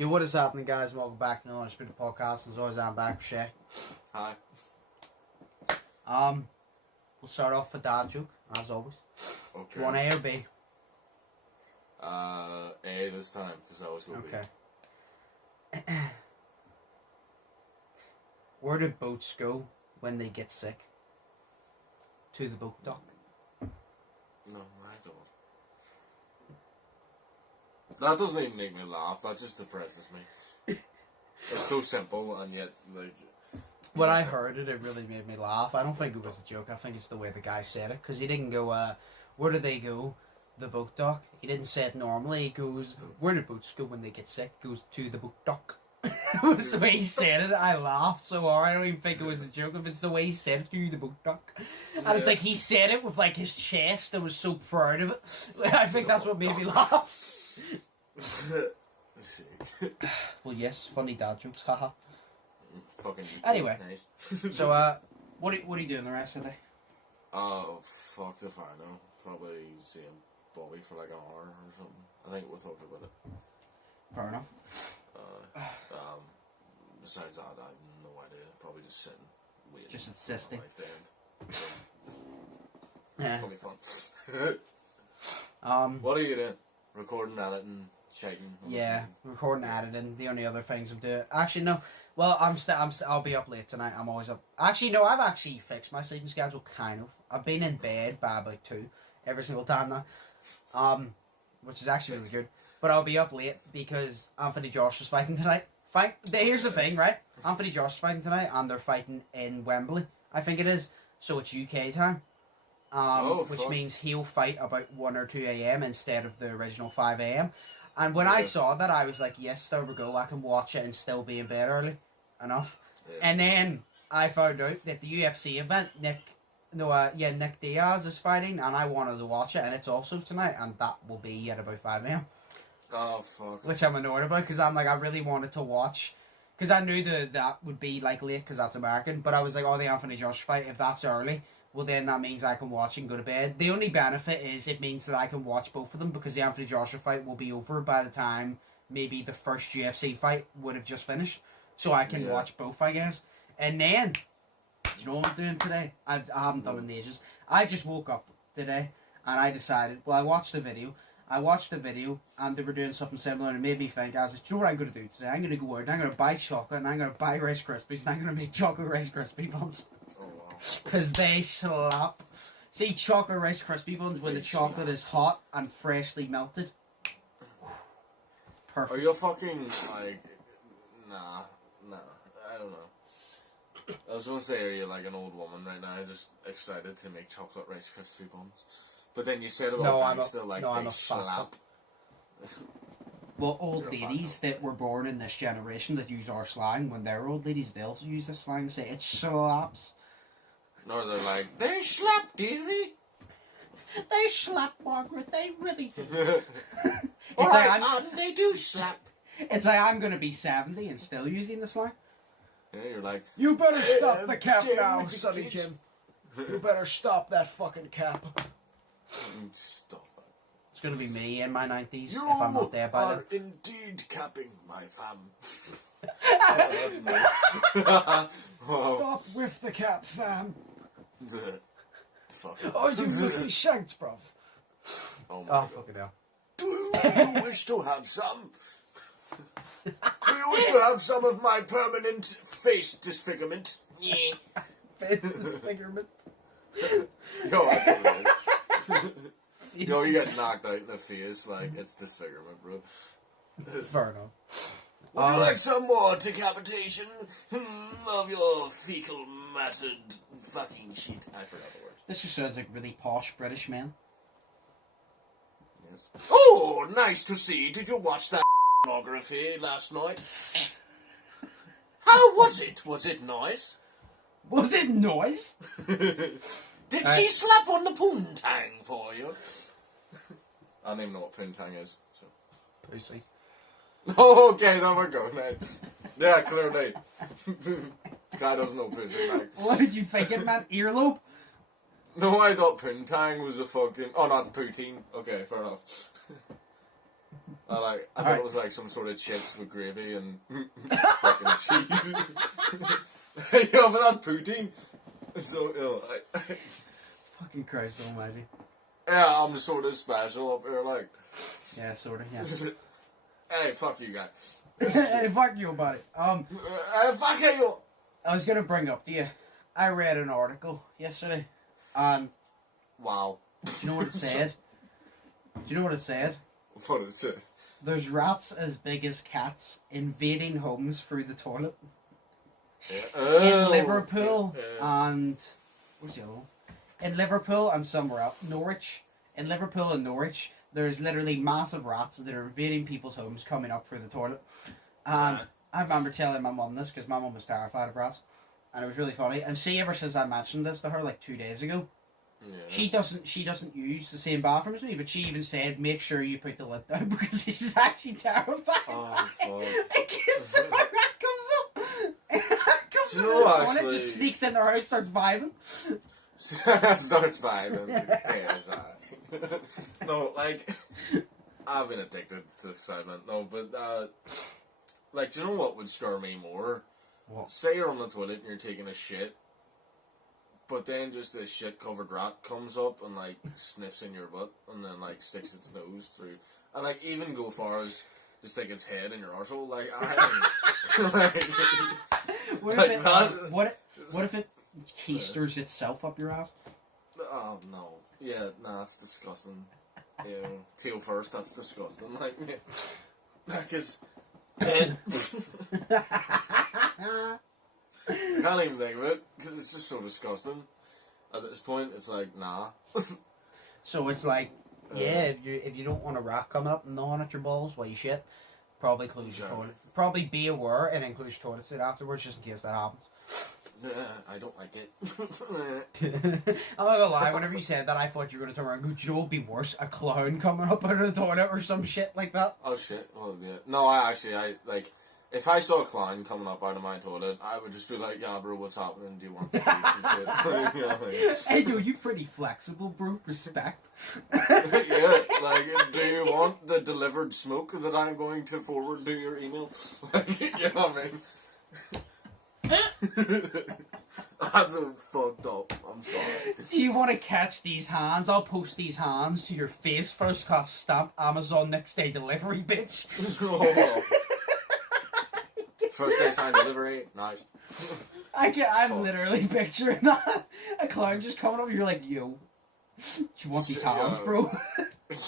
Yo, what is happening, guys? Welcome back to the Undisputed podcast. As always, I'm back with Shay. Hi. We'll start off with dad joke, as always. Okay. Do you want A or B? A this time, because I always go B. Okay. Where do boats go when they get sick? To the boat dock. No, I don't. That doesn't even make me laugh. That just depresses me. It's so simple, and yet, like... When I heard it, it really made me laugh. I don't think it was a joke. I think it's the way the guy said it. Because he didn't go, where do they go? The boat dock. He didn't say it normally. He goes, where do boats go when they get sick? He goes, to the boat dock. That's the way he said it. I laughed so hard. I don't even think it was a joke. If it's the way he said it, to the boat dock. And it's like he said it with like his chest. I was so proud of it. I think that's what made me laugh. Well, yes, funny dad jokes, haha. Fucking anyway, nice. So what are you doing the rest of the day? Oh, fuck if I know. Probably seeing Bobby for like an hour or something. I think we'll talk about it. Fair enough. Besides that, I have no idea. Probably just sitting, waiting. Just insisting. For life to end. Yeah. It's gonna be fun. What are you doing? Recording, editing, shaking. Yeah, recording, editing. The only other things I'm doing. Actually, no. Well, I'll be up late tonight. I'm always up. Actually, no. I've actually fixed my sleeping schedule. Kind of. I've been in bed by about 2 every single time now. Which is actually really good. But I'll be up late because Anthony Josh is fighting tonight. Here's the thing, right? Anthony Josh is fighting tonight, and they're fighting in Wembley. I think it is. So it's UK time. Which means he'll fight about 1 or 2 a.m. instead of the original 5 a.m. And when I saw that, I was like, yes, there we go. I can watch it and still be in bed early enough. Yeah. And then I found out that the UFC event, Nick Diaz is fighting, and I wanted to watch it, and it's also tonight, and that will be at about 5 a.m. Oh, fuck. Which I'm annoyed about, because I'm like, I really wanted to watch, because I knew that would be like late, because that's American, but I was like, oh, the Anthony Josh fight, if that's early, well then that means I can watch and go to bed. The only benefit is it means that I can watch both of them, because the Anthony Joshua fight will be over by the time maybe the first UFC fight would have just finished. So I can watch both, I guess. And then, do you know what I'm doing today? I haven't done it in ages. I just woke up today and I decided, well, I watched the video and they were doing something similar and it made me think, I was like, do you know what I'm going to do today? I'm going to go out and I'm going to buy chocolate and I'm going to buy Rice Krispies and I'm going to make chocolate Rice Krispie buns. Because they slap. See, chocolate Rice Krispie buns where the chocolate is hot and freshly melted. Perfect. Are you fucking, like, nah, I don't know. I was gonna say, are you like an old woman right now, just excited to make chocolate Rice Krispie buns? But then you said it all gangster, like, they slap. Well, old ladies that were born in this generation that use our slang, when they're old ladies, they'll use this slang and say, it slaps. No, they're like, they slap, dearie. They slap, Margaret. They really do. Alright, they do slap. It's like I'm going to be 70 and still using the slang. Yeah, you're like, you better stop the cap now, Sonny Jim. You better stop that fucking cap. Stop it. It's going to be me in my 90s if I'm not there by then. You are indeed capping my fam. Oh, that's me. Stop with the cap, fam. Fuck. Oh, you really shanked, bruv. Oh, my God. Fucking hell. Do you wish to have some? Do you wish to have some of my permanent face disfigurement? Yeah. Face disfigurement? Yo, that's what it is. Yo, you get knocked out in the face, like, it's disfigurement, bro. Fair enough. Would you like some more decapitation of your fecal mattered fucking shit? I forgot the words. This just sounds like really posh British men. Yes. Oh, nice to see. Did you watch that pornography last night? How was it? Was it nice? Was it nice? Did she slap on the poontang for you? I don't even know what poontang is. So. Pussy. Oh, okay, there we go. Nice. Yeah, clearly. Guy doesn't know pussy, like. What did you think it meant? Earlobe? No, I thought poontang was a fucking... Oh, not poutine. Okay, fair enough. I thought it was like some sort of chips with gravy and fucking cheese. Yeah, but that's poutine. So, Fucking Christ almighty. Yeah, I'm sort of special up here, like. Yeah, sort of, yeah. Hey, fuck you guys. Hey, fuck you, buddy. Fuck you! I was gonna bring up to you, I read an article yesterday, and... Wow. Do you know what it said? Do you know what it said? What did it say? There's rats as big as cats invading homes through the toilet. Yeah. In Liverpool and... Where's the other one? In Liverpool and somewhere else. Norwich. In Liverpool and Norwich, there's literally massive rats that are invading people's homes coming up through the toilet. And I remember telling my mum this because my mum was terrified of rats. And it was really funny. And she, ever since I mentioned this to her like 2 days ago, she doesn't use the same bathroom as me, but she even said, make sure you put the lid down because she's actually terrified. Oh, fuck. In case the rat comes up. Comes You up know, the toilet, actually- just sneaks in their house, starts vibing. Starts vibing. No, like, I've been addicted to silent. No, but, like, do you know what would scare me more? What? Say you're on the toilet and you're taking a shit, but then just this shit-covered rat comes up and, like, sniffs in your butt and then, like, sticks its nose through. And, like, even go far as to stick its head in your arsehole. Like, What if it keisters itself up your ass? Oh, no. Yeah, nah, that's disgusting. Ew. Tail first, that's disgusting. Like, because... I can't even think of it, because it's just so disgusting. At this point, it's like, nah. So it's like, yeah, if you don't want a rat coming up and gnawing at your balls while you shit, probably close your toilet. Probably be aware and then close your toilet seat afterwards just in case that happens. I don't like it. I'm not gonna lie, whenever you said that, I thought you were gonna turn around and go, do you know what would be worse? A clown coming up out of the toilet or some shit like that. Oh shit, well yeah. No, I like, if I saw a clown coming up out of my toilet, I would just be like, yeah bro, what's happening? Do you want to leave and shit? You know what I mean? Hey dude, you pretty flexible, bro. Respect. Yeah, like, do you want the delivered smoke that I'm going to forward to your email? Like, you know what I mean? That's so fucked up. I'm sorry. Do you want to catch these hands? I'll post these hands to your face. First class stamp. Amazon next day delivery, bitch. Oh. First day sign delivery. Nice. I'm literally picturing that. A clown just coming up. You're like, yo, do you want these hands, bro?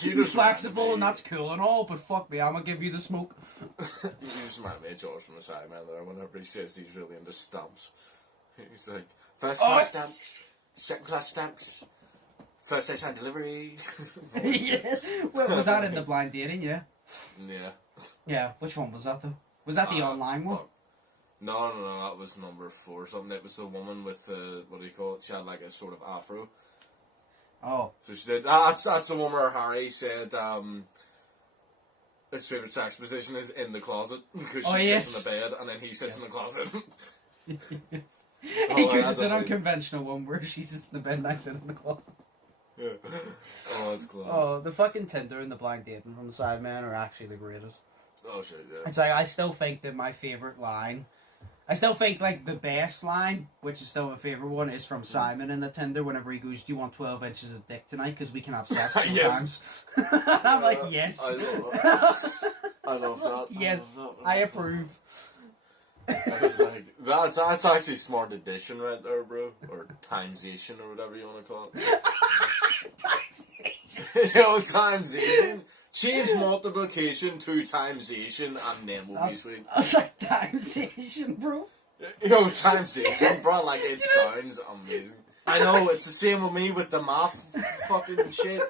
You're flexible and that's cool and all, but fuck me, I'm gonna give you the smoke. You just reminded me of George from the side man there whenever he says he's really into stamps. He's like, first class stamps, second class stamps, first day sign delivery. Yeah. Well, was that in the blind dating? Yeah. Yeah. Yeah. Which one was that though? Was that the online one? No, that was number 4 or something. It was the woman with the, what do you call it? She had like a sort of afro. Oh. So she did. That's the one where Harry said his favourite sex position is in the closet because she sits in the bed and then he sits in the closet. Because it's an unconventional one where she sits in the bed and I sit in the closet. Yeah. Oh, that's close. Oh, the fucking Tinder and the blind dating from the side man are actually the greatest. Oh shit, yeah. It's like, I still think that my favourite line, I still think like the best line, which is still my favourite one, is from Simon in the Tinder whenever he goes, do you want 12 inches of dick tonight? Because we can have sex 4 times. I'm like, yes. I love that. Yes, I approve. It's like, that's actually smart addition right there, bro. Or timesation or whatever you want to call it. Timesation. You know, timesation. Change multiplication to timesation and then we'll be sweet. I was like, timesation, bro. Yo, timesation, bro, like it sounds amazing. I know, it's the same with me with the math fucking shit.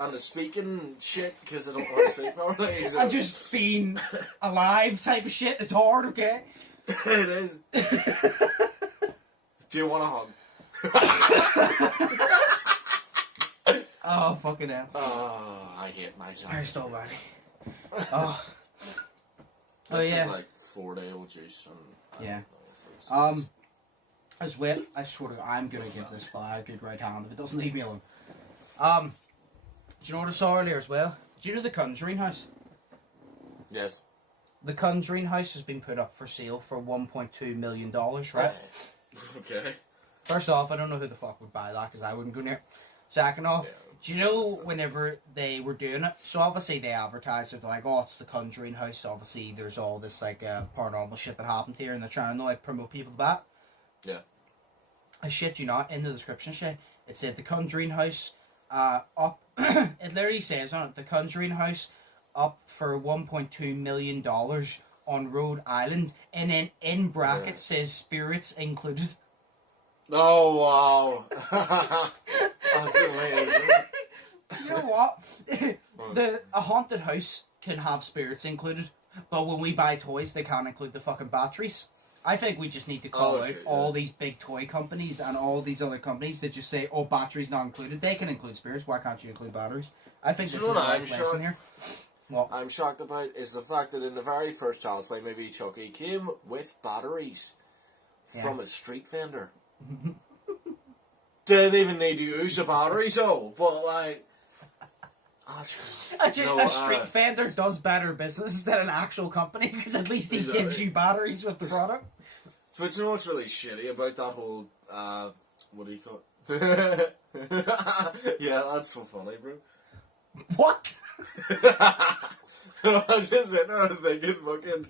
And the speaking shit, because I don't want to speak properly. So. And just being alive type of shit, it's hard, okay? It is. Do you want a hug? Oh, fucking hell. Oh, I hate myself. I'm so bad. Oh. This yeah. is like 4-day-old juice. And yeah. As well, I swear to God, I'm gonna give this fly a good right hand if it doesn't leave me alone. Do you know what I saw earlier as well? Do you know the Conjuring house? Yes. The Conjuring house has been put up for sale for $1.2 million, right? Okay. First off, I don't know who the fuck would buy that, because I wouldn't go near it. Second off, do you know whenever they were doing it, so obviously they advertised it, they're like, oh, it's the Conjuring house, obviously there's all this, like, paranormal shit that happened here, and they're trying to, like, promote people to that. Yeah. I shit you not, in the description shit, it said the Conjuring house, up, it literally says on it, the Conjuring house, up for $1.2 million on Rhode Island, and then in brackets says spirits included. Oh, wow. That's amazing. You know what? A haunted house can have spirits included, but when we buy toys, they can't include the fucking batteries. I think we just need to call out all these big toy companies and all these other companies that just say, oh, batteries not included. They can include spirits. Why can't you include batteries? I think this is a life lesson here. What I'm shocked about is the fact that in the very first Child's Play movie, Chucky came with batteries from a street vendor. Didn't even need to use a battery, so, but like, a street vendor does better business than an actual company, because at least he gives you batteries with the product. But you know what's really shitty about that whole, what do you call it? Yeah, that's so funny, bro. What? I'm just sitting there thinking, fucking,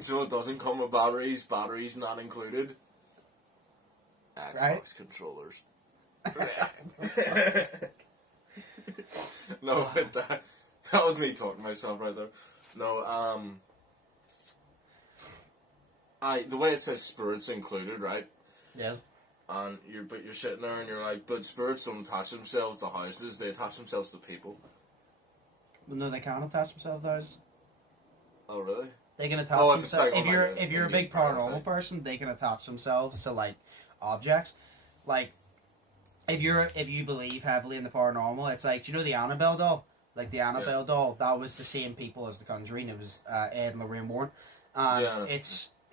so it doesn't come with batteries not included. Xbox controllers. No, but that was me talking to myself right there. No, the way it says spirits included, right? Yes. And you're sitting there and you're like, but spirits don't attach themselves to houses, they attach themselves to people. Well, no, they can't attach themselves to houses. Oh, really? They can attach themselves. Like, if you're a big paranormal person, they can attach themselves to, like, objects. Like, if you believe heavily in the paranormal, it's like, do you know the Annabelle doll? Like, the Annabelle doll, that was the same people as the Conjuring. It was Ed and Lorraine Warren.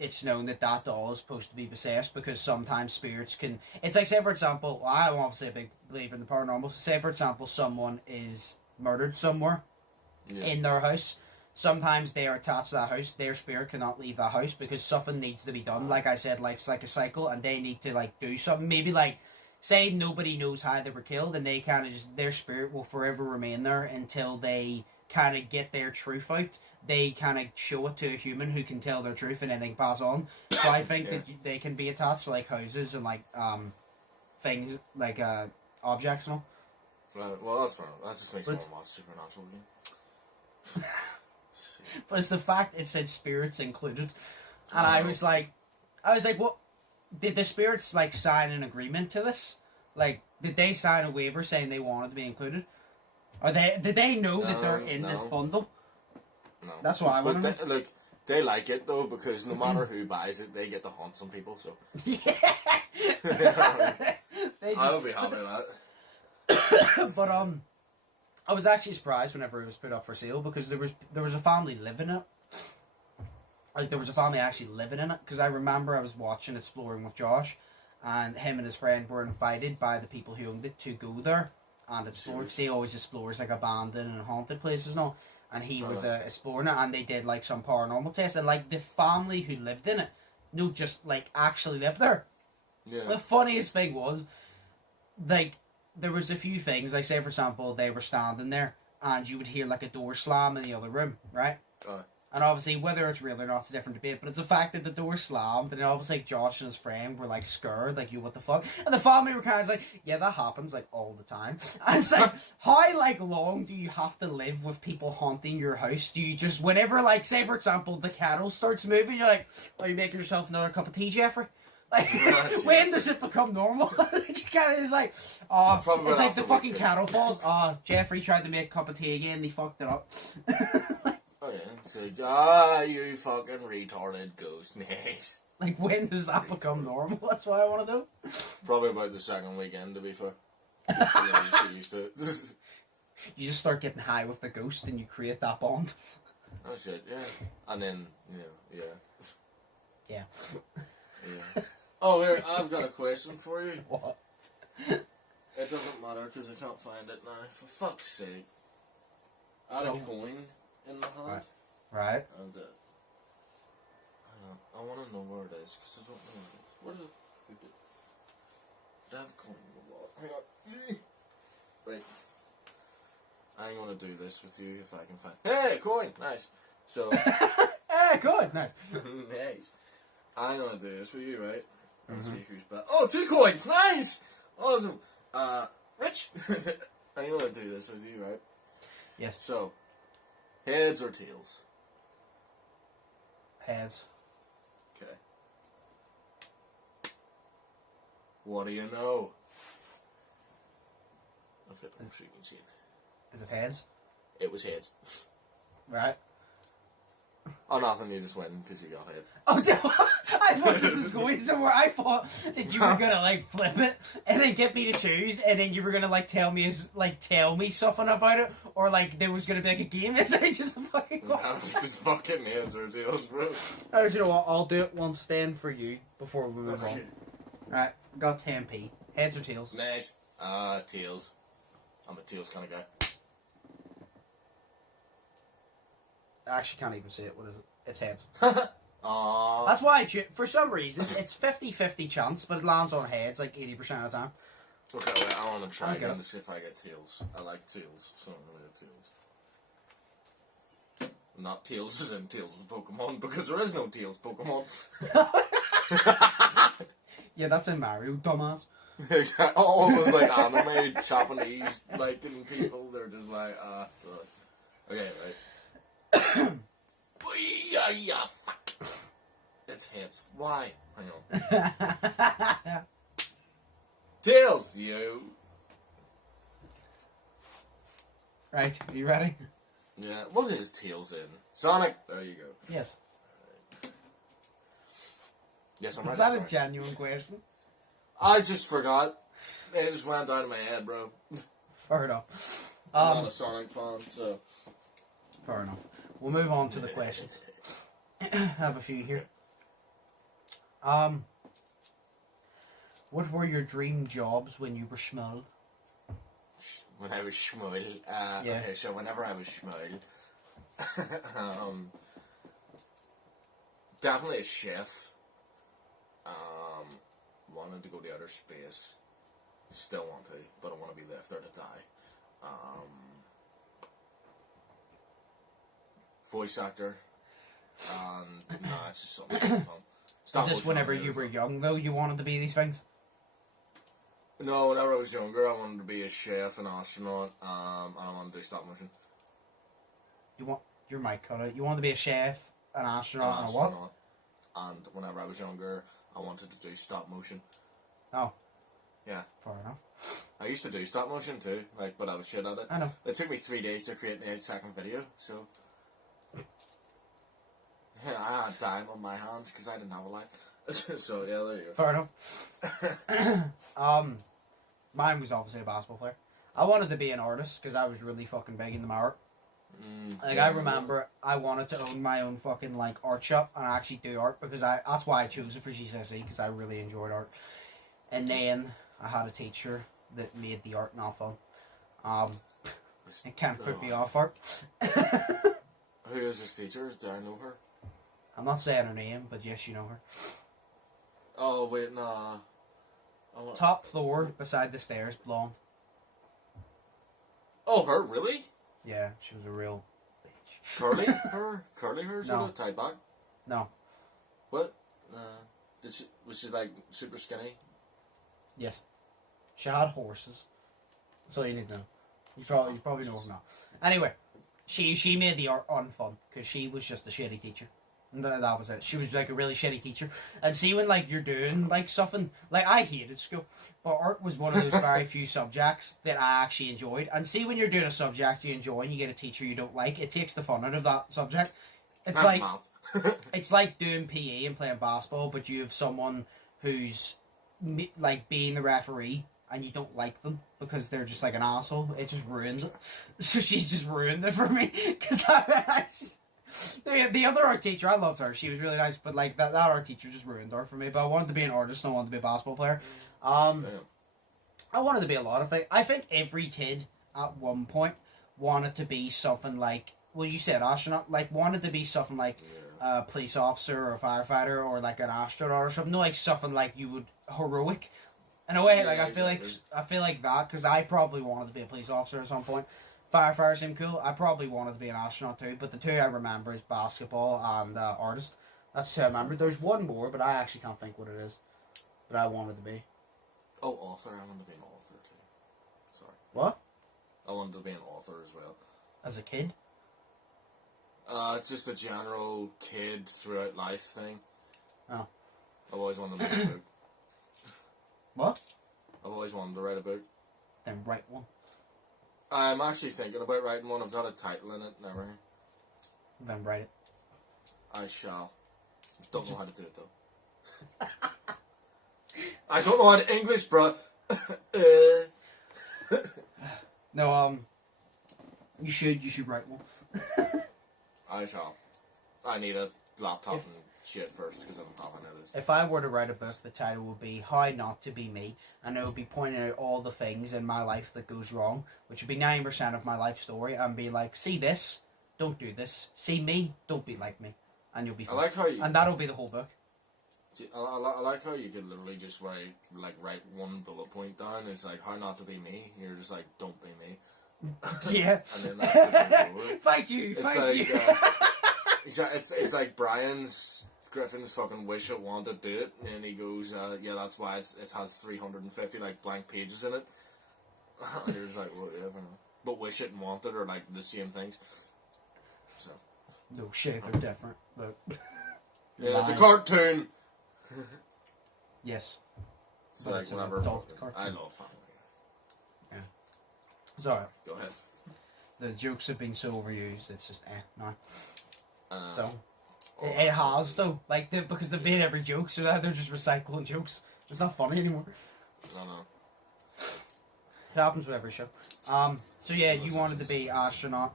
It's known that doll is supposed to be possessed, because sometimes spirits can... It's like, say for example, I'm obviously a big believer in the paranormal, so say for example someone is murdered somewhere in their house. Sometimes they are attached to that house, their spirit cannot leave that house because something needs to be done. Like I said, life's like a cycle, and they need to, like, do something. Maybe, like, say nobody knows how they were killed, and they kind of just... Their spirit will forever remain there until they kind of get their truth out. They kind of show it to a human who can tell their truth, and then they can pass on. So I think that they can be attached to, like, houses and, like, things, like, objects and all. Well, that's fair. That just makes me want to watch Supernatural again. But it's the fact it said spirits included. And I was like, what? Did the spirits, like, sign an agreement to this? Like, did they sign a waiver saying they wanted to be included? Or did they know that they're in this bundle? No. That's what I want to know. Look, they like it, though, because no matter who buys it, they get to haunt some people, so... Yeah! I'll be happy with that. But, I was actually surprised whenever it was put up for sale, because there was a family living in it. Like, there was a family actually living in it, because I remember I was watching Exploring with Josh, and him and his friend were invited by the people who owned it to go there and explore. He always explores, like, abandoned and haunted places and all, and he was exploring it, and they did, like, some paranormal tests, and, like, the family who lived in it, just, like, actually lived there. Yeah. The funniest thing was, like, there was a few things, like, say for example, they were standing there and you would hear, like, a door slam in the other room, right? And obviously, whether it's real or not, it's a different debate, but it's the fact that the door slammed, and obviously, like, Josh and his friend were, like, scared, like, what the fuck? And the family were kind of like, yeah, that happens, like, all the time. And it's like, how, like, long do you have to live with people haunting your house? Do you just, whenever, like, say for example, the kettle starts moving, you're like, are you making yourself another cup of tea, Jeffrey? Like, when does it become normal? You kind of just like, it's like the fucking cattle falls. Jeffrey tried to make a cup of tea again and he fucked it up. Oh yeah, it's like, you fucking retarded ghost. Nice. Like, when does that become normal? That's what I want to know. Probably about the second weekend, to be fair. You just get used to it. You just start getting high with the ghost and you create that bond. Oh shit, yeah. And then, yeah. Yeah. Oh, here, I've got a question for you. What? It doesn't matter because I can't find it now. For fuck's sake. I had a coin in the hat. Right. And hang on, I want to know where it is because I don't know where it is. Who did? Did I have a coin in the wallet? Hang on. Wait. I'm gonna do this with you if I can find. Hey, coin! Nice. So. Hey, good, nice. Nice. I'm gonna do this with you, right? Let's see who's back. Oh, 2 coins! Nice! Awesome. Rich. I'm gonna do this with you, right? Yes. So, heads or tails? Heads. Okay. What do you know? I'll flip it so you can see it. Is it heads? It was heads. Right. Oh, nothing, you just win because you got heads. Oh, no. I thought this was going somewhere. I thought that you were gonna like flip it and then get me to choose, and then you were gonna like tell me something about it, or like there was gonna be like a game. Is I just fucking? No, it's just fucking heads or tails, bro. Alright, you know what? I'll do it once then for you before we move on. Right, got 10p. Heads or tails? Nice. Tails. I'm a tails kind of guy. I actually can't even see it. What is it? It's heads. Aww. That's why for some reason it's 50-50 chance, but it lands on heads like 80% of the time. Okay, wait, I want to try Okay. again to see if I get tails. I like tails, so I'm going to get tails. Not tails as in Tails the Pokemon, because there is no Tails Pokemon. Yeah, that's in Mario, dumbass. All was like anime Japanese liking people. They're just like, okay, right. Yeah, fuck. It's heads. Why? Hang on. Tails, yo. Right, are you ready? Yeah, what is Tails in? Sonic. There you go. Yes. Yes, I'm Is ready. that a genuine question? I just forgot. It just went down in my head, bro. Fair enough. I'm not a Sonic fan, so. Fair enough. We'll move on to the questions. I have a few here. What were your dream jobs when you were small? When I was small, Yeah. okay, so whenever I was small, definitely a chef. Wanted to go to outer space. Still want to, but I want to be left there to die. Voice actor. And it's just something fun. Is this whenever you were young, though, you wanted to be these things? No, whenever I was younger, I wanted to be a chef, an astronaut, and I wanted to do stop motion. Your mic cut out. You wanted to be a chef, an astronaut, and a what? And whenever I was younger, I wanted to do stop motion. Oh. Yeah. Fair enough. I used to do stop motion too, but I was shit at it. I know. It took me 3 days to create an 8-second video, so. Yeah, I had time on my hands because I didn't have a life. So, yeah, there you go. Fair enough. Mine was obviously a basketball player. I wanted to be an artist because I was really fucking big into my art. I remember I wanted to own my own fucking like art shop and actually do art because that's why I chose it for GCSE because I really enjoyed art. And then I had a teacher that made the art not fun. It kind of put me off art. Who is this teacher? Do I know her? I'm not saying her name, but yes, you know her. Oh, wait, nah. Top floor, beside the stairs, blonde. Oh, her? Really? Yeah, she was a real bitch. Curly her? Curly her? Sort of tied back? No. What? Was she like super skinny? Yes. She had horses. That's all you need to know. You probably know her now. Anyway, she made the art unfun because she was just a shitty teacher. And that was it. She was like a really shitty teacher. And see when like you're doing like something like I hated school, but art was one of those very few subjects that I actually enjoyed. And see when you're doing a subject you enjoy and you get a teacher you don't like, it takes the fun out of that subject. It's like it's like doing PE and playing basketball, but you have someone who's like being the referee and you don't like them because they're just like an asshole. It just ruins it. So she just ruined it for me because the other art teacher, I loved her. She was really nice, but like that art teacher just ruined her for me. But I wanted to be an artist and I wanted to be a basketball player. I wanted to be a lot of things. I think every kid at one point wanted to be something like well, you said astronaut, like, wanted to be something like a police officer or a firefighter or like an astronaut or something. No, like something like you would heroic. In a way, Yeah, like I feel like that because I probably wanted to be a police officer at some point. Firefighter seemed cool. I probably wanted to be an astronaut too, but the two I remember is basketball and artist. That's two I remember. There's one more, but I actually can't think what it is that I wanted to be. Oh, author. I wanted to be an author too. Sorry. What? I wanted to be an author as well. As a kid? It's just a general kid throughout life thing. Oh. I've always wanted to write a book. What? I've always wanted to write a book. Then write one. I'm actually thinking about writing one. I've got a title in it and everything. Then write it. I shall. Don't know how to do it though. I don't know how to English, bro. No, you should write one. I shall. I need a laptop and shit first because I don't have any of this. If I were to write a book, the title would be How Not to Be Me, and it would be pointing out all the things in my life that goes wrong, which would be 9% of my life story, and be like, see this, don't do this. See me, don't be like me, and you'll be fine. I like how you... And that'll be the whole book. I like how you can literally just write one bullet point down. It's like, how not to be me. You're just like, don't be me. Yeah. And then that's the big Thank you. It's thank like, you. it's like Griffin's fucking wish it wanted to do it, and he goes, yeah, that's why it has 350 like blank pages in it. And you're just like, whatever. But wish it and want it are like the same things. So. No shit, they're different. Look. Yeah, it's a cartoon. Yes. It's But like it's an whatever. adult cartoon. I love Family Guy. Yeah. It's alright. Go ahead. The jokes have been so overused, it's just no. So Oh, it has though, like because they've made every joke, so now they're just recycling jokes. It's not funny anymore. No. It happens with every show. So yeah, you wanted to be astronaut.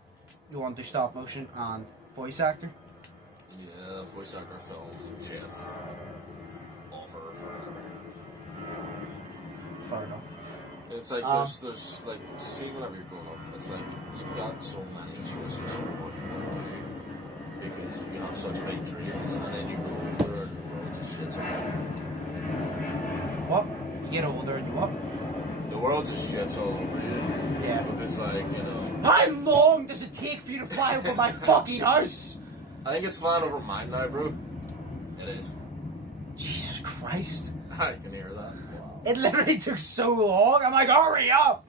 You want to do stop motion and voice actor. Yeah, voice actor, film, chef, offer, whatever. Fair enough. It's like there's like, see, whenever you're growing up, it's like you've got so many choices for what you want to do because you have such big dreams, and then you grow older and the world just shits on you. What? You get older and you what? The world just shits all over you. Yeah. Because like, you know. How long does it take for you to fly over my fucking house? I think it's flying over mine now, bro. It is. Jesus Christ. I can hear that. Wow. It literally took so long. I'm like, hurry up!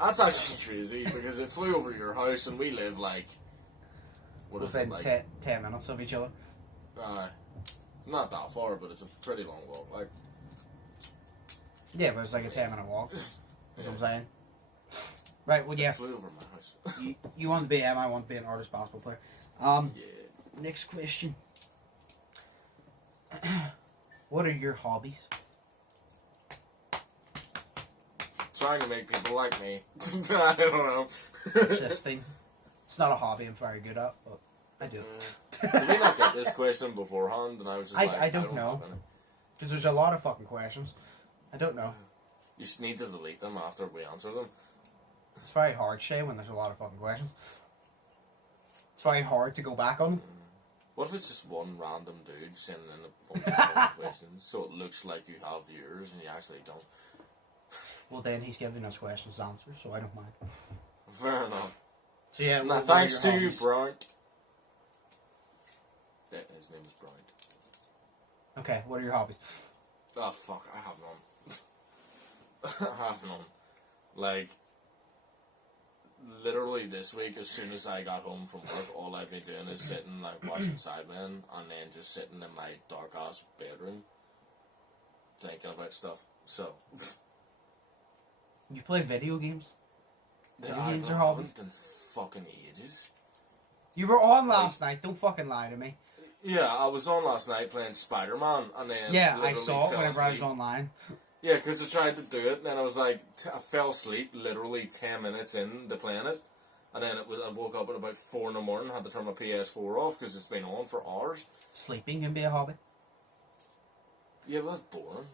That's actually crazy because it flew over your house and we live like. What is it Within like? 10 minutes of each other. Not that far, but it's a pretty long walk. Like. Yeah, but it's like a 10-minute walk. That's what I'm saying. Right, well, yeah. It flew over my house. You want to be I want to be an artist basketball player. Yeah. Next question. What are your hobbies? Trying to make people like me. I don't know. Assisting. It's not a hobby I'm very good at, but I do. Did we not get this question beforehand? And I was just I don't know. Because there's a lot of fucking questions. I don't know. You just need to delete them after we answer them. It's very hard, Shay, when there's a lot of fucking questions. It's very hard to go back on them. What if it's just one random dude sending in a bunch of fucking questions so it looks like you have yours and you actually don't? Well, then he's giving us questions and answers, so I don't mind. Fair enough. So yeah, Now, what thanks are your to hobbies? Bryant. Yeah, his name is Bryant. Okay, what are your hobbies? Oh, fuck, I have none. I have none. Like, literally this week, as soon as I got home from work, all I've been doing is sitting, like, watching Sidemen, and then just sitting in my dark-ass bedroom, thinking about stuff. So... You play video games? Video I games are haven't hobbies? in fucking ages. You were on last night, don't fucking lie to me. Yeah, I was on last night playing Spider-Man, and then Yeah, I literally saw it fell whenever I was asleep. online. Yeah, because I tried to do it, and then I was like, I fell asleep literally 10 minutes into playing it, and then I woke up at about 4 in the morning, had to turn my PS4 off because it's been on for hours. Sleeping can be a hobby. Yeah, but that's boring.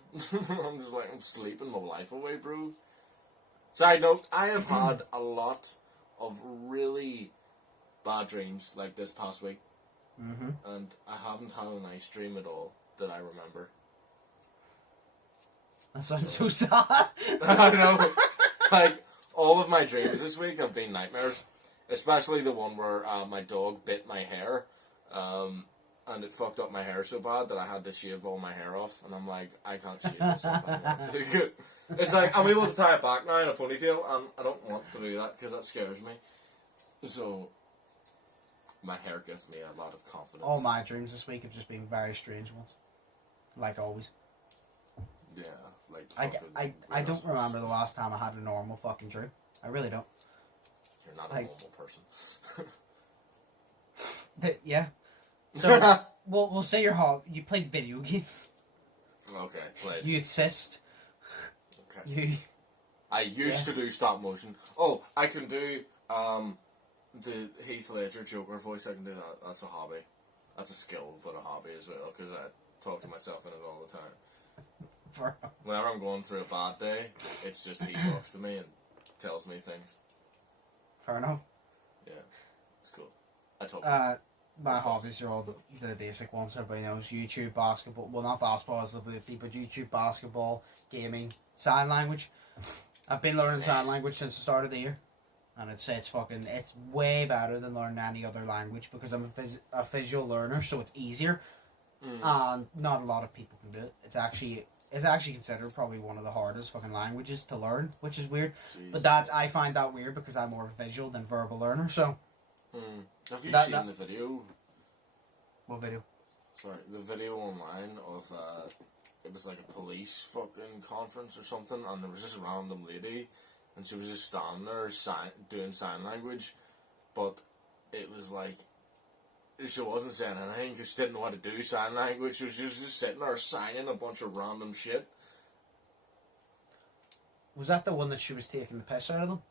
I'm just like, I'm sleeping my life away, bro. Side note, I have had a lot of really bad dreams, like this past week. Mm-hmm. And I haven't had a nice dream at all that I remember. That sounds so sad. I know. Like, all of my dreams this week have been nightmares. Especially the one where my dog bit my hair. And it fucked up my hair so bad that I had to shave all my hair off. And I'm like, I can't shave this off. I don't want to. It's like, I'm able to tie it back now in a ponytail. And I don't want to do that because that scares me. So, my hair gives me a lot of confidence. All my dreams this week have just been very strange ones. Like always. Yeah, like I don't remember the last time I had a normal fucking dream. I really don't. You're not a normal person. Yeah. So, we'll say you played video games. Okay, played. You assist. Okay. I used to do stop motion. Oh, I can do the Heath Ledger Joker voice. I can do that. That's a hobby. That's a skill, but a hobby as well, because I talk to myself in it all the time. Whenever I'm going through a bad day, it's just he talks to me and tells me things. Fair enough. Yeah, it's cool. I talk. My hobbies are all the basic ones everybody knows. YouTube, basketball. Well, not basketball as the ability, but YouTube, basketball, gaming, sign language. I've been learning sign language since the start of the year. And it's way better than learning any other language because I'm a visual learner, so it's easier. And not a lot of people can do it. It's actually considered probably one of the hardest fucking languages to learn, which is weird. Jeez. But I find that weird because I'm more visual than verbal learner, so... Have you seen the video? What video? Sorry, the video online of, it was like a police fucking conference or something, and there was this random lady, and she was just standing there doing sign language, but it was like, she wasn't saying anything, because she didn't know how to do sign language, she was just sitting there signing a bunch of random shit. Was that the one that she was taking the piss out of them?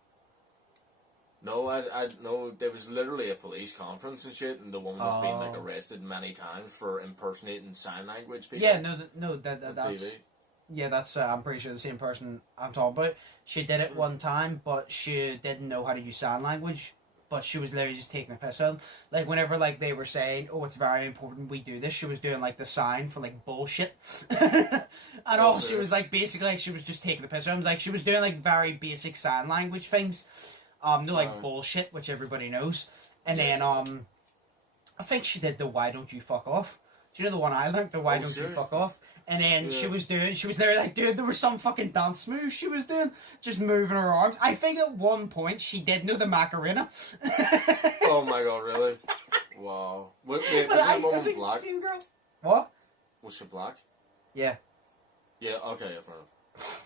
No, I no. There was literally a police conference and shit, and the woman was being like arrested many times for impersonating sign language people. Yeah, that's TV. Yeah, that's I'm pretty sure the same person I'm talking about. She did it one time, but she didn't know how to use sign language. But she was literally just taking a piss out of them. Like whenever like they were saying, "Oh, it's very important we do this," she was doing like the sign for like bullshit, and all she was like basically like she was just taking the piss out of them. Like she was doing like very basic sign language things. Bullshit, which everybody knows. And then, I think she did the why don't you fuck off. Do you know the one I learned? The why don't you fuck off? And then she was there like, dude, there was some fucking dance move she was doing. Just moving her arms. I think at one point she did know the Macarena. Oh my god, really? Wow. Wait, was that woman black? Girl. What? Was she black? Yeah. Yeah, okay, yeah, fair enough.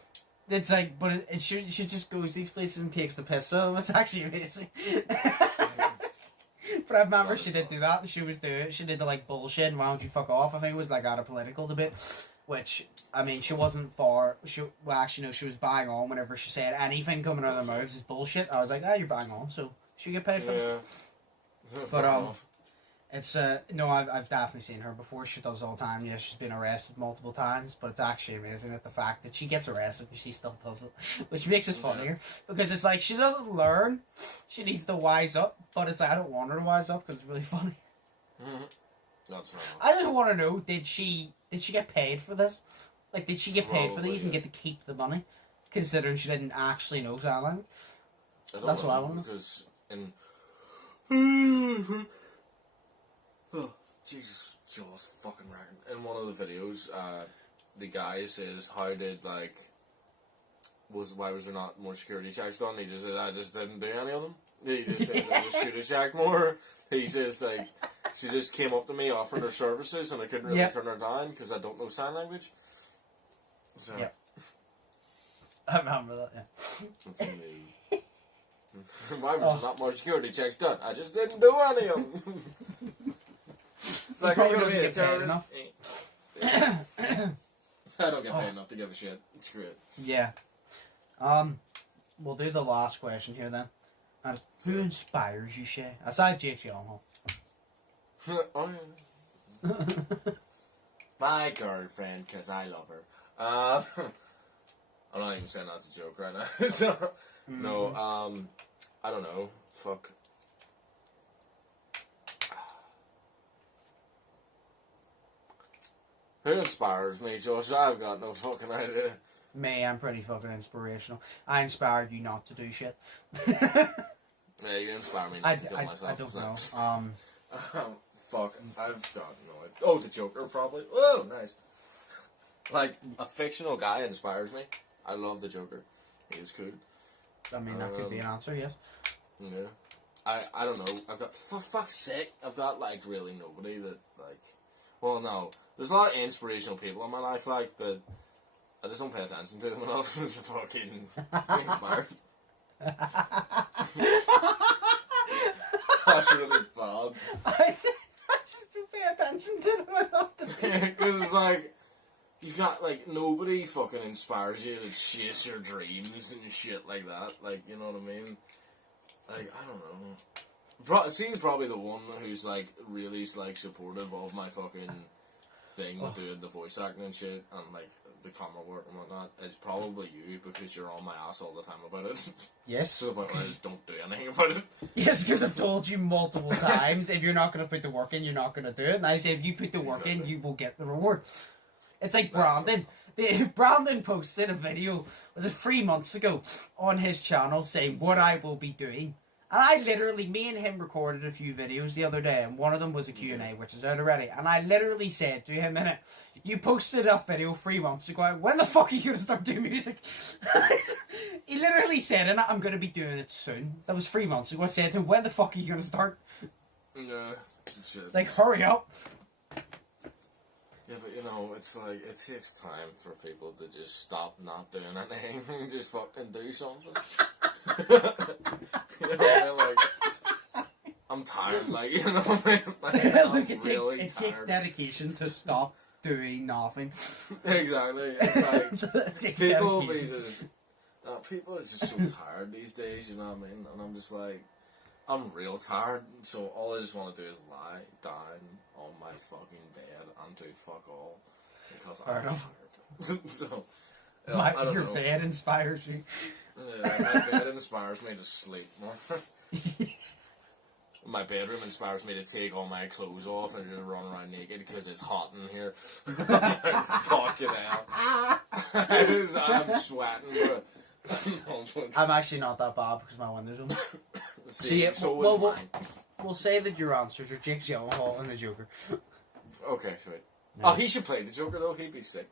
It's like, but she just goes these places and takes the piss, so it's actually amazing. But I remember she did do that, and she did the like bullshit and why don't you fuck off. I think it was like at a political debate, which I mean she wasn't for. She was bang on whenever she said anything coming out of her mouth is bullshit. I was like, you're bang on, so she get paid for this. But it's no, I've definitely seen her before. She does all the time. Yeah, she's been arrested multiple times, but it's actually amazing at the fact that she gets arrested and she still does it, which makes it funnier because it's like she doesn't learn. She needs to wise up, but it's like I don't want her to wise up because it's really funny. That's right. I just want to know: did she get paid for this? Like, did she get paid for these and get to keep the money, considering she didn't actually know sign language? That's what I want to know. Because in oh, Jesus, jaw's fucking racking. In one of the videos, the guy says, why was there not more security checks done? He just said, I just didn't do any of them. He just says, I just should have checked more. He says, like, she just came up to me offering her services and I couldn't really turn her down because I don't know sign language. So. Yep. I remember that, yeah. That's me. Why was there not more security checks done? I just didn't do any of them. It's like, are you going to be a terrorist? I don't get paid enough to give a shit. It's great. Yeah. We'll do the last question here then. Who inspires you, Shay? Aside Jake Gyllenhaal. Oh, yeah. My girlfriend, because I love her. I'm not even saying that's a joke right now. No, I don't know. fuck. Who inspires me, Josh? I've got no fucking idea. Me, I'm pretty fucking inspirational. I inspired you not to do shit. Yeah, you inspire me not to kill myself. I don't know. Fuck, I've got no idea. Oh, the Joker, probably. Oh, nice. Like, a fictional guy inspires me. I love the Joker. He is cool. I mean, that could be an answer, yes. Yeah. I don't know. I've got, for fuck's sake, I've got, like, really nobody that, like... Well, no. There's a lot of inspirational people in my life, like, but I just don't pay attention to them enough to fucking be inspired. That's really bad. I just don't pay attention to them enough to be because it's like, you got, like, nobody fucking inspires you to chase your dreams and shit like that. Like, you know what I mean? Like, I don't know. See, probably the one who's, like, really, like, supportive of my fucking thing with doing the voice acting and shit and, like, the camera work and whatnot is probably you because you're on my ass all the time about it. Yes. To the point where I just don't do anything about it. Yes, because I've told you multiple times, if you're not going to put the work in, you're not going to do it. And I say, if you put the work in, you will get the reward. It's like Brandon. Brandon posted a video, was it 3 months ago, on his channel saying what I will be doing. And I literally, me and him recorded a few videos the other day, and one of them was a Q&A, which is out already. And I literally said to him in it, you posted that video 3 months ago, when the fuck are you going to start doing music? He literally said, and I'm going to be doing it soon. That was 3 months ago. I said to him, when the fuck are you going to start? Yeah, shit. Like, hurry up. Yeah, but you know, it's like, it takes time for people to just stop not doing anything and just fucking do something. You know what I mean? Like, I'm tired, like, you know what I mean? Like, Look, it takes dedication to stop doing nothing. Exactly. It's like, It takes people dedication. people are just so tired these days, you know what I mean? And I'm just like, I'm real tired, so all I just want to do is lie down on my fucking bed and do fuck all because I'm tired. So, you know, I don't your know. bed inspires you. Yeah, my bed inspires me to sleep more. My bedroom inspires me to take all my clothes off and just run around naked because it's hot in here. Like, fucking hell. I'm sweating, but I'm actually not that bad because my window's open. See, so is mine. We'll say that your answers are Jake Gyllenhaal and the Joker. Okay, sweet. No. Oh, he should play the Joker though. He'd be sick.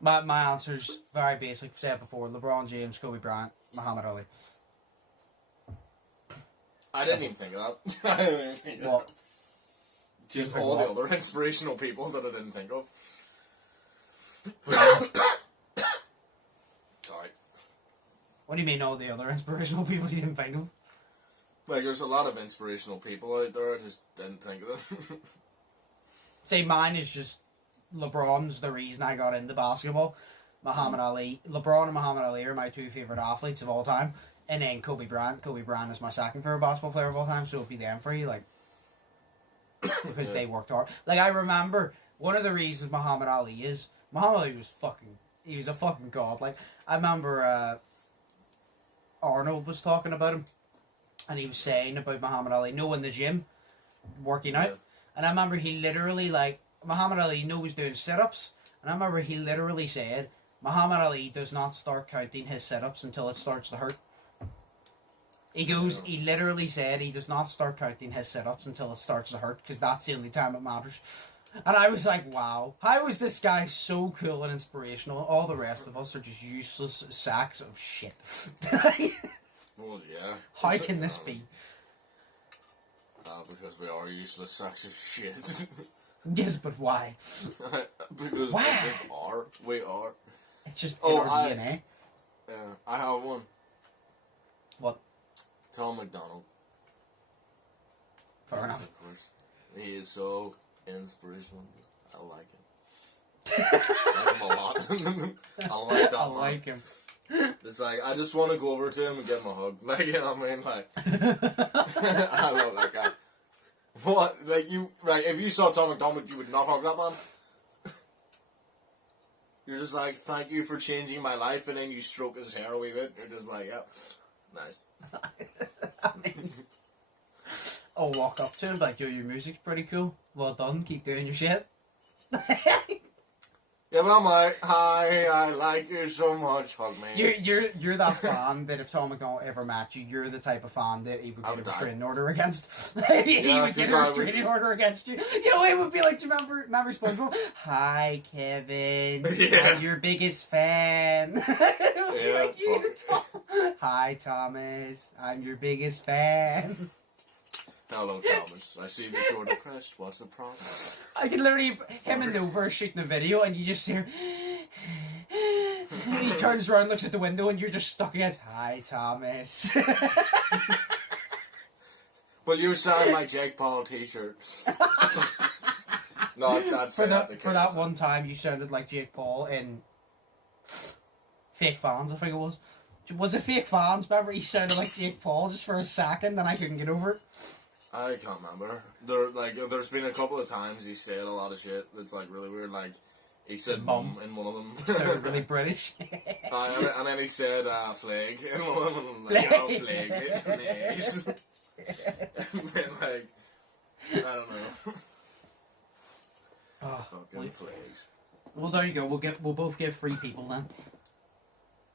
My answer's very basic. I've said before: LeBron James, Kobe Bryant, Muhammad Ali. I didn't even think of that. What? Just all the other inspirational people that I didn't think of. Sorry. What do you mean all the other inspirational people you didn't think of? Like, there's a lot of inspirational people out there, I just didn't think of them. Say mine is just LeBron's the reason I got into basketball. Muhammad Ali. LeBron and Muhammad Ali are my two favourite athletes of all time. And then Kobe Bryant. Kobe Bryant is my second favourite basketball player of all time, so it'd be them three, like, because they worked hard. Like, I remember one of the reasons Muhammad Ali was he was a fucking god. Like, I remember Arnold was talking about him, and he was saying about Muhammad Ali, in the gym, working out. Yeah. And I remember he literally, like, Muhammad Ali knows doing sit-ups, and I remember he literally said, Muhammad Ali does not start counting his sit-ups until it starts to hurt. He literally said he does not start counting his sit-ups until it starts to hurt, because that's the only time it matters. And I was like, wow, how is this guy so cool and inspirational? All the rest of us are just useless sacks of shit. Well, yeah. How can this be? Because we are useless sacks of shit. Yes, but why? Because Why? we just are. We are. It's just in our DNA. Yeah, I have one. What? Tom McDonald. Fair enough. Of course. He is so inspirational. I like him. I like him a lot. I like that I man. like him. It's like, I just want to go over to him and give him a hug. Like, you know what I mean? Like, I love that guy. What? Like, if you saw Tom McDonald, you would not hug that man? You're just like, thank you for changing my life, and then you stroke his hair a wee bit. You're just like, yeah. Nice. I mean, I'll walk up to him like, yo, your music's pretty cool. Well done, keep doing your shit. Yeah, but I'm like, hi, I like you so much, hug me. You're that fan that if Tom McDonald ever met you, you're the type of fan that he would get a restraining order against. He would get a restraining order against you. You know, it would be like, do you remember SpongeBob? Hi, Kevin. Yeah. I'm your biggest fan. It would be like you to Tom. Hi, Thomas. I'm your biggest fan. Hello, Thomas. I see that you're depressed. What's the problem? I can literally, him and Nova are shooting a video and you just hear, he turns around, looks at the window and you're just stuck against, hi, Thomas. Will you sign my Jake Paul t-shirt? No, I'd say for that one time you sounded like Jake Paul in Fake Fans, I think it was. Was it Fake Fans? Remember he sounded like Jake Paul just for a second and I couldn't get over it? I can't remember. There's been a couple of times he said a lot of shit that's like really weird. Like he said "mum" in one of them. Sounded really British. And then he said "flag" in one of them. Like, oh, flag, please. And then, like, I don't know. Oh, fucking flags. Well, there you go. We'll both give 3 people then.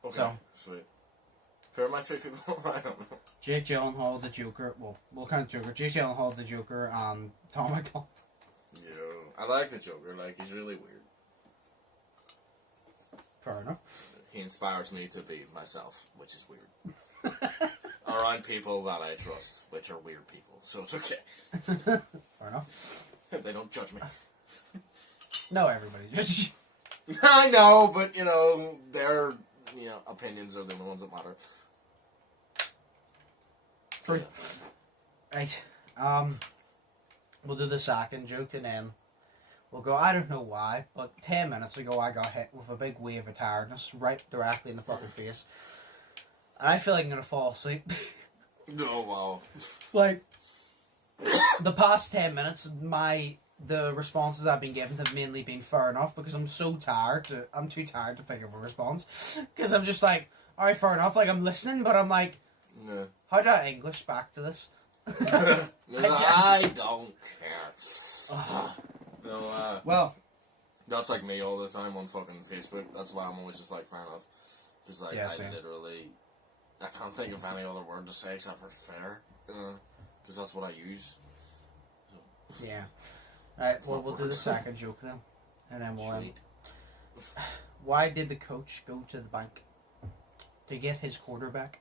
Okay, so sweet. Who are my 3 people? I don't know. Jake Gyllenhaal, the Joker. Well, we'll count Joker. Jake Gyllenhaal, the Joker, and Tom McDonald. Yo, I like the Joker. Like, he's really weird. Fair enough. He inspires me to be myself, which is weird. Around people that I trust, which are weird people, so it's okay. Fair enough. They don't judge me. No, everybody just. I know, but their opinions are the only ones that matter. So, yeah. Right. We'll do the second joke and then we'll go. I don't know why, but 10 minutes ago I got hit with a big wave of tiredness right directly in the fucking face. And I feel like I'm gonna fall asleep. Oh wow. Like the past 10 minutes, the responses I've been given have mainly been fair enough because I'm so tired. I'm too tired to think of a response because I'm just like, all right, fair enough. Like I'm listening, but I'm like, no. How do I English back to this? I don't care. No, well, that's like me all the time on fucking Facebook. That's why I'm always just like, fair enough. Because like, I can't think of any other word to say except for fair. Because that's what I use. So. Yeah. Alright, well, we'll do the second joke then. And then we'll end. Why did the coach go to the bank? To get his quarterback.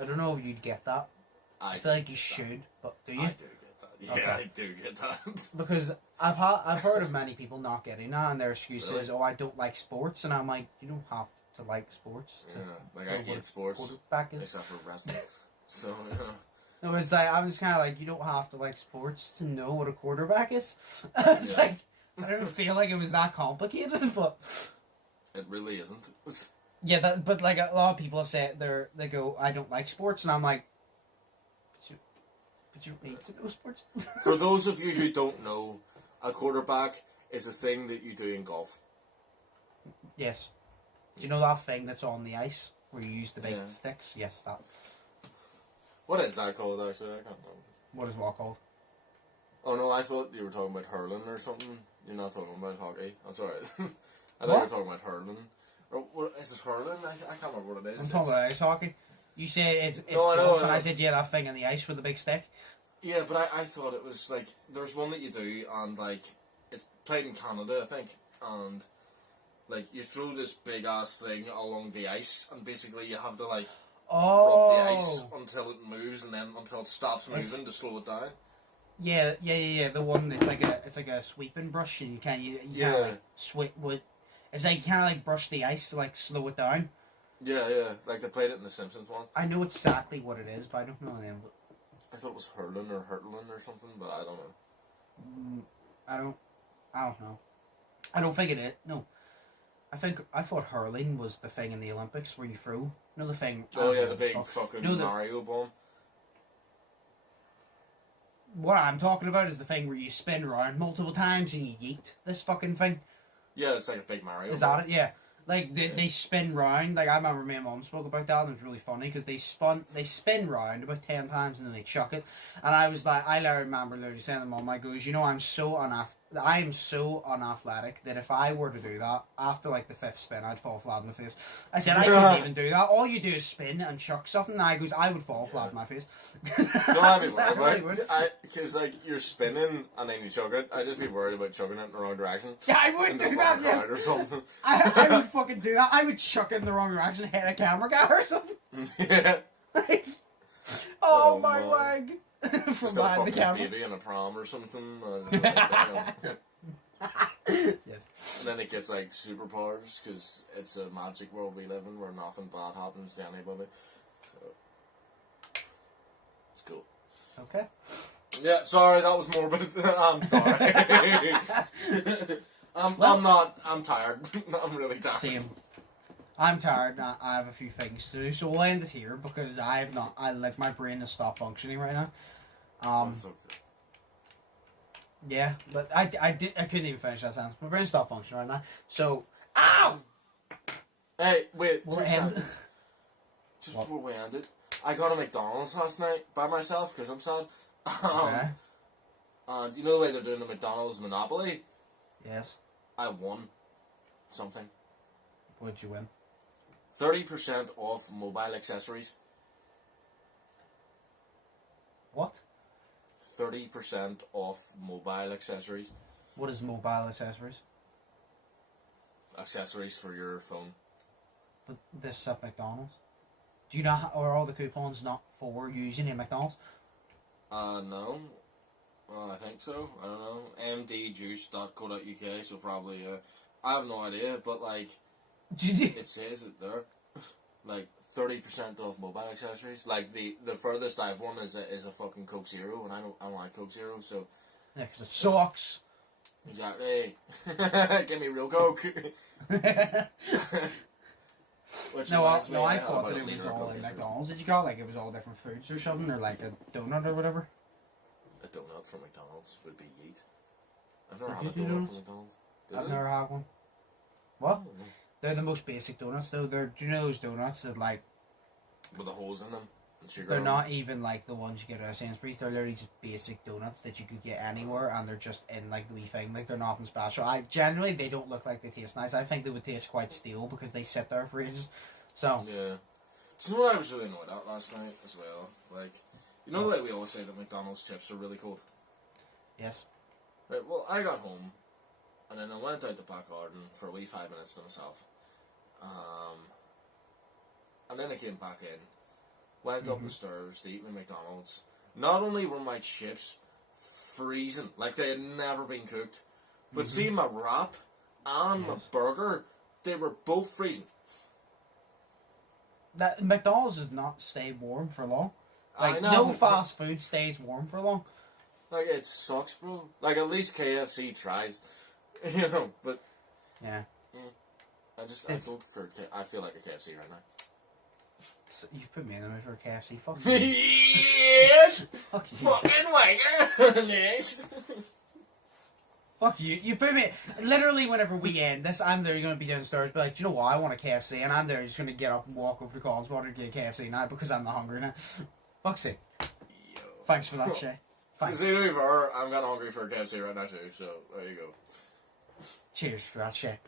I don't know if you'd get that. I feel like you should, but do you? I do get that. Yeah, okay. I do get that. Because I've heard of many people not getting that, and their excuse is, "Oh, I don't like sports," and I'm like, you don't have to like sports. Like I hate sports, except for wrestling. So No, it's like I'm just kind of like, you don't have to like sports to know what a quarterback is. It's like I don't feel like it was that complicated, but it really isn't. Yeah, but like a lot of people have said they go, I don't like sports, and I'm like, but you need to know sports. For those of you who don't know, a quarterback is a thing that you do in golf. Yes. Do you know that thing that's on the ice where you use the big sticks? Yes, that. What is that called actually? I can't remember. What is what called? Oh no, I thought you were talking about hurling or something. You're not talking about hockey. That's alright. I thought you were talking about hurling. Or, what, is it hurling? I can't remember what it is. I'm talking about ice hockey. You said it's no, golf, and I said, yeah, that thing on the ice with the big stick. Yeah, but I thought it was like, there's one that you do, and like, it's played in Canada, I think, and like, you throw this big ass thing along the ice, and basically you have to like, rub the ice until it moves, and then until it stops moving to slow it down. Yeah. The one it's like a sweeping brush, and you can't like sweep with. It's like you kind of like brush the ice to like slow it down. Yeah. Like they played it in The Simpsons once. I know exactly what it is, but I don't know the name. I thought it was hurling or hurtling or something, but I don't know. I don't know. I don't think it is. No. I thought hurling was the thing in the Olympics where you throw. You know the thing. Oh yeah, the big fucking Mario bomb. What I'm talking about is the thing where you spin around multiple times and you yeet this fucking thing. Yeah, it's like a big Mario. Is that it? Yeah. Like they spin round. Like I remember me and Mum spoke about that, and it was really funny because they spin round about 10 times and then they chuck it. And I was like, I remember literally saying to Mum, I goes, you know, I am so unathletic that if I were to do that after like the 5th spin, I'd fall flat on the face. I said I couldn't even do that. All you do is spin and chuck something. And I goes, I would fall flat on my face. So I'd be worried about because like you're spinning and then you chuck it. I'd just be worried about chucking it in the wrong direction. Yeah, I would do that. Yes. Or something. I would fucking do that. I would chuck it in the wrong direction, hit a camera guy or something. Yeah. Like, oh my man. leg. Just From a behind the fucking camera. baby in a prom or something. Yes. And then it gets like superpowers because it's a magic world we live in where nothing bad happens to anybody. So it's cool. Okay. Yeah, sorry, that was morbid. I'm sorry. I'm tired. I'm really tired. Same. I'm tired. I have a few things to do, so we'll end it here because I like my brain has stopped functioning right now. That's okay. Yeah, but I couldn't even finish that sentence. My brain stopped functioning right now. So, ow! Hey, wait, We'll 2 end- seconds. Just What? before we end it, I got a McDonald's last night by myself because I'm sad. Okay. And you know the way they're doing the McDonald's Monopoly? Yes. I won something. What'd you win? 30% off mobile accessories. What? 30% off mobile accessories. What is mobile accessories? Accessories for your phone. But this is at McDonald's. Do you not? Are all the coupons not for using in McDonald's? No. I think so. I don't know. mdjuice.co.uk, so probably, I have no idea, but like, it says it there. Like, 30% off mobile accessories. Like, the furthest I've won is a fucking Coke Zero, and I don't like Coke Zero, so. Yeah, because it sucks. Exactly. Give me real Coke. Which No, reminds me, I had thought about that a it was litre of all Coke like yesterday. McDonald's. Did you got like it was all different foods or something, or like a donut or whatever? A donut from McDonald's would be yeet. I've never Did had a you do donut those? from McDonald's. Did I've they? never had one. I What? don't know. They're the most basic donuts though. Do you know those donuts that like With the holes in them and sugar. they're on not even like the ones you get at Sainsbury's. They're literally just basic donuts that you could get anywhere, and they're just in like the wee thing. Like they're nothing special. Generally they don't look like they taste nice. I think they would taste quite stale because they sit there for ages. So them. Yeah. Do you know what I was really annoyed at last night as well? Like, you know the way we always say that McDonald's chips are really cold? yes, Right, well, I got home, and then I went out the back garden for a wee 5 minutes to myself. And then I came back in, went up the stairs to eat my McDonald's. Not only were my chips freezing, like they had never been cooked, but see my wrap and my burger, they were both freezing. that McDonald's does not stay warm for long. Like I know. no fast food stays warm for long. Like, it sucks, bro. Like, at least KFC tries, you know, but Yeah. I feel like a KFC right now. So you've put me in the mood for a KFC. Fuck you. Yes! Fuck you. Fucking wanker! Next! Fuck you. You put me. Literally, whenever we end this, I'm there. You're gonna be downstairs, be like, do you know what? I want a KFC, and I'm there. Just gonna get up and walk over to Collins Water to get a KFC now because I'm not hungry now. Fuck's sake. Yo. Thanks for that, Shay. Thanks. See, to be fair, I'm kinda hungry for a KFC right now too, so there you go. Cheers for that, Shay.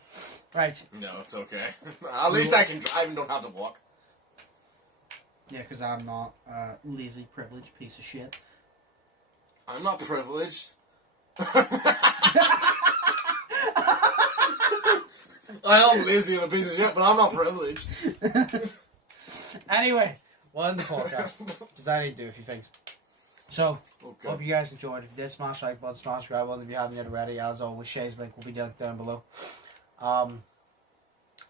Right. No, it's okay. At least I can drive and don't have to walk. Yeah, because I'm not a lazy, privileged piece of shit. I'm not privileged. I am lazy and a piece of shit, but I'm not privileged. Anyway, we'll end the podcast because I need to do a few things. So, Okay. hope you guys enjoyed. If you did, smash like button, smash grab button if you haven't yet already. As always, Shay's link will be down below.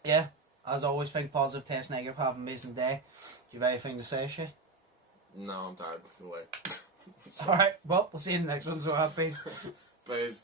Yeah, as always, think positive, test negative, have an amazing day. Do you have anything to say, Shay? No, I'm tired. Go away. Alright, well, we'll see you in the next one, so have peace. Please.